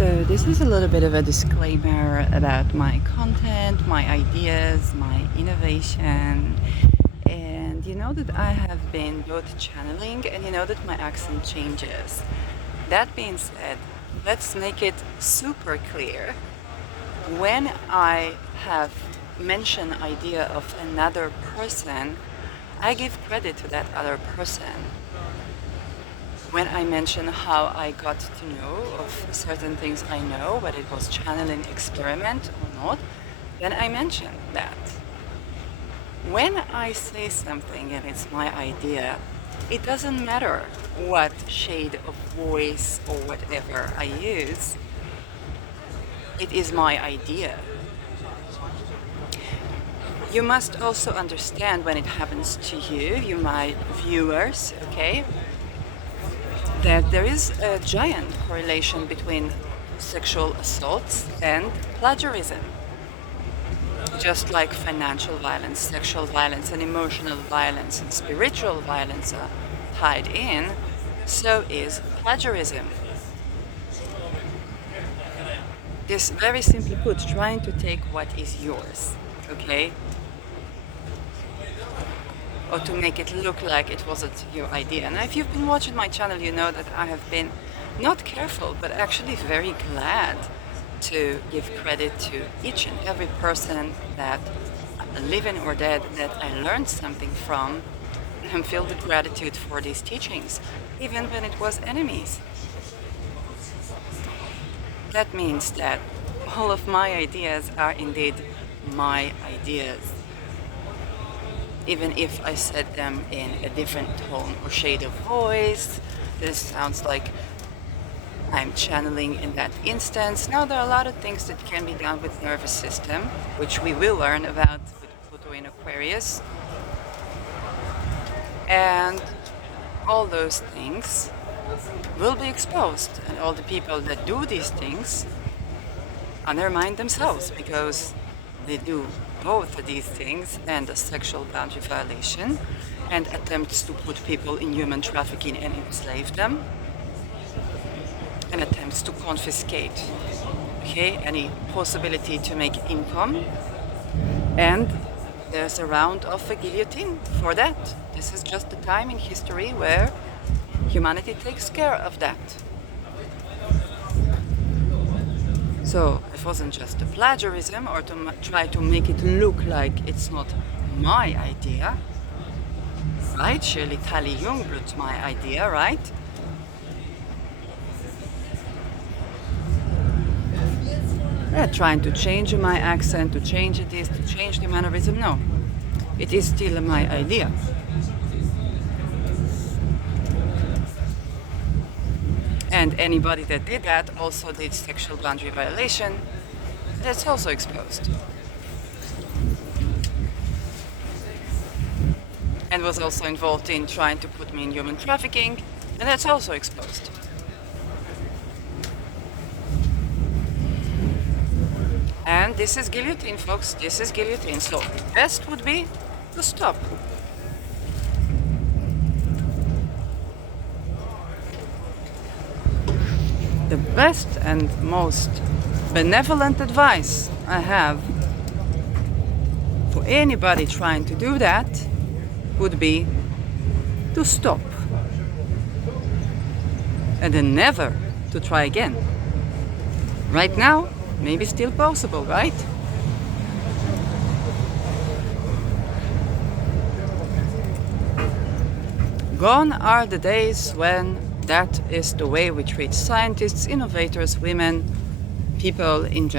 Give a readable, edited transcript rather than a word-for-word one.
So, this is a little bit of a disclaimer about my content, my ideas, my innovation. And you know that I have been both channeling and you know that my accent changes. That being said, let's make it super clear. When I have mentioned idea of another person, I give credit to that other person. When I mention how I got to know of certain things I know, whether it was channeling experiment or not, then I mention that. When I say something and it's my idea, it doesn't matter what shade of voice or whatever I use, it is my idea. You must also understand when it happens to you, my viewers, okay? That there is a giant correlation between sexual assaults and plagiarism. Just like financial violence, sexual violence, and emotional violence and spiritual violence are tied in, so is plagiarism. This, very simply put, trying to take what is yours, okay? Or to make it look like it wasn't your idea. And if you've been watching my channel, you know that I have been not careful, but actually very glad to give credit to each and every person that, living or dead, that I learned something from, and I'm filled with gratitude for these teachings, even when it was enemies. That means that all of my ideas are indeed my ideas, even if I said them in a different tone or shade of voice. This sounds like I'm channeling in that instance. Now, there are a lot of things that can be done with nervous system, which we will learn about with Pluto in Aquarius. And all those things will be exposed, and all the people that do these things undermine themselves because they do both of these things and a sexual boundary violation and attempts to put people in human trafficking and enslave them and attempts to confiscate any possibility to make income, and there's a round of a guillotine for that. This is just the time in history where humanity takes care of that. So it wasn't just a plagiarism or to try to make it look like it's not my idea, right? Shirley Tally Young brought my idea, right? Yeah, trying to change my accent, to change this, to change the mannerism. No, it is still my idea. And anybody that did that also did sexual boundary violation. That's also exposed. And was also involved in trying to put me in human trafficking, and that's also exposed. And this is guillotine, folks. This is guillotine. So best would be to stop. The best and most benevolent advice I have for anybody trying to do that would be to stop. And then never to try again. Right now, maybe still possible, right? Gone are the days when that is the way we treat scientists, innovators, women, people in general.